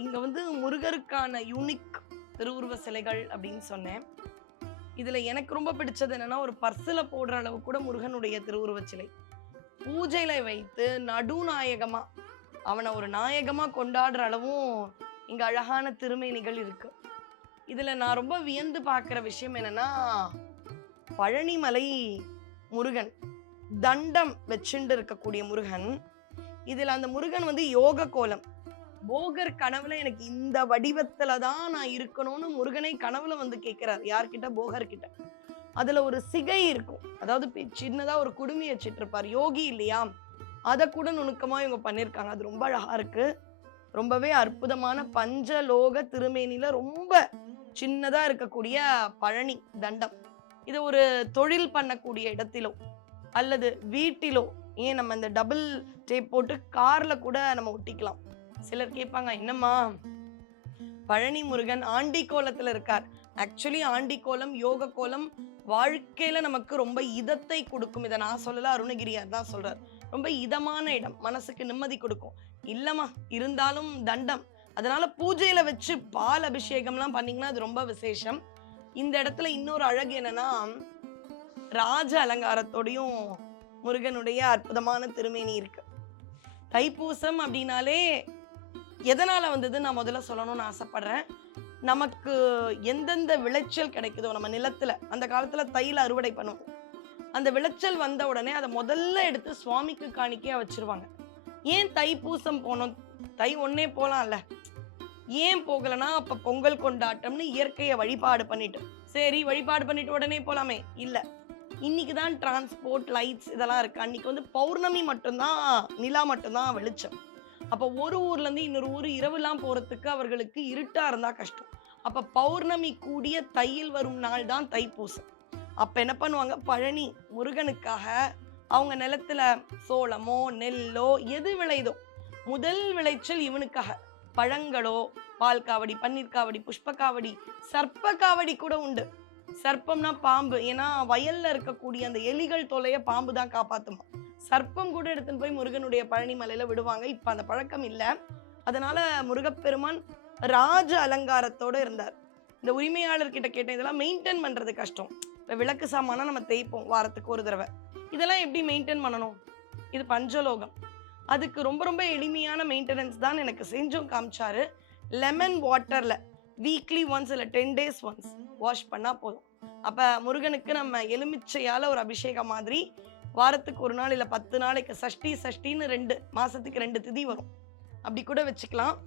இங்க வந்து முருகருக்கான யூனிக் திருவுருவ சிலைகள் அப்படின்னு சொன்னேன். இதுல எனக்கு ரொம்ப பிடிச்சது என்னன்னா, ஒரு பர்ஸ்ல போடுற அளவு கூட முருகனுடைய திருவுருவச் சிலை. பூஜையில வைத்து நடுநாயகமா, அவன ஒரு நாயகமா கொண்டாடுற அளவும் இங்க அழகான திருமேனிகள் இருக்கு. இதுல நான் ரொம்ப வியந்து பார்க்கிற விஷயம் என்னன்னா, பழனிமலை முருகன், தண்டம் வச்சுண்டு இருக்கக்கூடிய முருகன். இதுல அந்த முருகன் வந்து யோக கோலம். போகர் கனவுல எனக்கு இந்த வடிவத்துல தான் நான் இருக்கணும்னு முருகனை கனவுல வந்து கேட்கிறார். யார்கிட்ட? போகர் கிட்ட. அதுல ஒரு சிகை இருக்கும். அதாவது சின்னதா ஒரு குடுமி வச்சிட்டு இருப்பார். யோகி இல்லையா? அத கூட நுணுக்கமா இவங்க பண்ணியிருக்காங்க. அது ரொம்ப அழகா இருக்கு. ரொம்பவே அற்புதமான பஞ்சலோக திருமேனில ரொம்ப சின்னதா இருக்கக்கூடிய பழனி தண்டம். இது ஒரு தொழில் பண்ணக்கூடிய இடத்திலோ அல்லது வீட்டிலோ, ஏன் நம்ம இந்த டபுள் டேப் போட்டு கார்ல கூட நம்ம ஒட்டிக்கலாம். சிலர் கேட்பாங்க, என்னம்மா பழனி முருகன் ஆண்டி கோலத்துல இருக்கார். ஆக்சுவலி ஆண்டி கோலம், யோக கோலம் வாழ்க்கையில நமக்கு ரொம்ப இதத்தை கொடுக்கும். இதை நான் சொல்லல, அருணகிரியார் தான் சொல்றார். ரொம்ப இதமான இடம், மனசுக்கு நிம்மதி கொடுக்கும். இல்லம்மா, இருந்தாலும் தண்டம். அதனால பூஜையில வச்சு பால் அபிஷேகம்லாம் பண்ணீங்கன்னா அது ரொம்ப விசேஷம். இந்த இடத்துல இன்னொரு அழகு என்னன்னா, ராஜ அலங்காரத்தோடையும் முருகனுடைய அற்புதமான திருமேனி இருக்கு. தைப்பூசம் அப்படின்னாலே எதனால வந்தது நான் முதல்ல சொல்லணும்னு ஆசைப்படுறேன். நமக்கு எந்தெந்த விளைச்சல் கிடைக்குதோ நம்ம நிலத்துல, அந்த காலத்துல தையில அறுவடை பண்ணுவோம். அந்த விளைச்சல் வந்த உடனே அதை முதல்ல எடுத்து சுவாமிக்கு காணிக்கையா வச்சிருவாங்க. ஏன் தைப்பூசம் போனோம்? தை ஒன்னே போலாம்ல, ஏன் போகலன்னா அப்ப பொங்கல் கொண்டாட்டம்னு இயற்கையை வழிபாடு பண்ணிட்டு, சரி வழிபாடு பண்ணிட்டு உடனே போலாமே, இல்ல இன்னைக்கு தான் டிரான்ஸ்போர்ட் லைட்ஸ் இதெல்லாம் இருக்கு. அன்னைக்கு வந்து பௌர்ணமி மட்டும்தான், நிலா மட்டும்தான் வெளிச்சம். அப்ப ஒரு ஊர்ல இருந்து இன்னொரு ஊர் இரவுலாம் போறதுக்கு அவர்களுக்கு இருட்டா இருந்தா கஷ்டம். அப்ப பௌர்ணமி கூடிய தையில் வரும் நாள் தான் தைப்பூசம். அப்ப என்ன பண்ணுவாங்க, பழனி முருகனுக்காக அவங்க நிலத்துல சோளமோ நெல்லோ எது விளையுதோ முதல் விளைச்சல் இவனுக்காக பழங்களோ, பால் காவடி, பன்னீர் காவடி, புஷ்ப காவடி, சர்ப்ப காவடி கூட உண்டு. சர்ப்பம்னா பாம்பு, ஏன்னா வயல்ல இருக்கக்கூடிய அந்த எலிகள் தொலைய பாம்பு தான் காப்பாத்துமா. சர்ப்பம் கூட எடுத்துன்னு போய் முருகனுடைய பழனி மலையில விடுவாங்க. இப்ப அந்த பழக்கம் இல்ல. அதனால முருகப்பெருமான் ராஜ அலங்காரத்தோட இருந்தார். இந்த உரிமையாளர் கிட்ட கேட்டேன், இதெல்லாம் மெயின்டைன் பண்றது கஷ்டம். இப்ப விளக்கு சாமானா நம்ம தேய்ப்போம் வாரத்துக்கு ஒரு தடவை. இதெல்லாம் எப்படி மெயின்டைன் பண்ணணும்? இது பஞ்சலோகம். அதுக்கு ரொம்ப ரொம்ப எளிமையான மெயின்டெனன்ஸ் தான் எனக்கு செஞ்சும் காமிச்சாரு. லெமன் வாட்டர்ல வீக்லி ஒன்ஸ் இல்ல 10 days ஒன்ஸ் வாஷ் பண்ணா போதும். அப்ப முருகனுக்கு நம்ம எலுமிச்சையால ஒரு அபிஷேகம் மாதிரி வாரத்துக்கு ஒரு நாள் இல்ல 10 நாளைக்கு, சஷ்டின்னு 2 மாசத்துக்கு 2 திதி வரும், அப்படி கூட வச்சுக்கலாம்.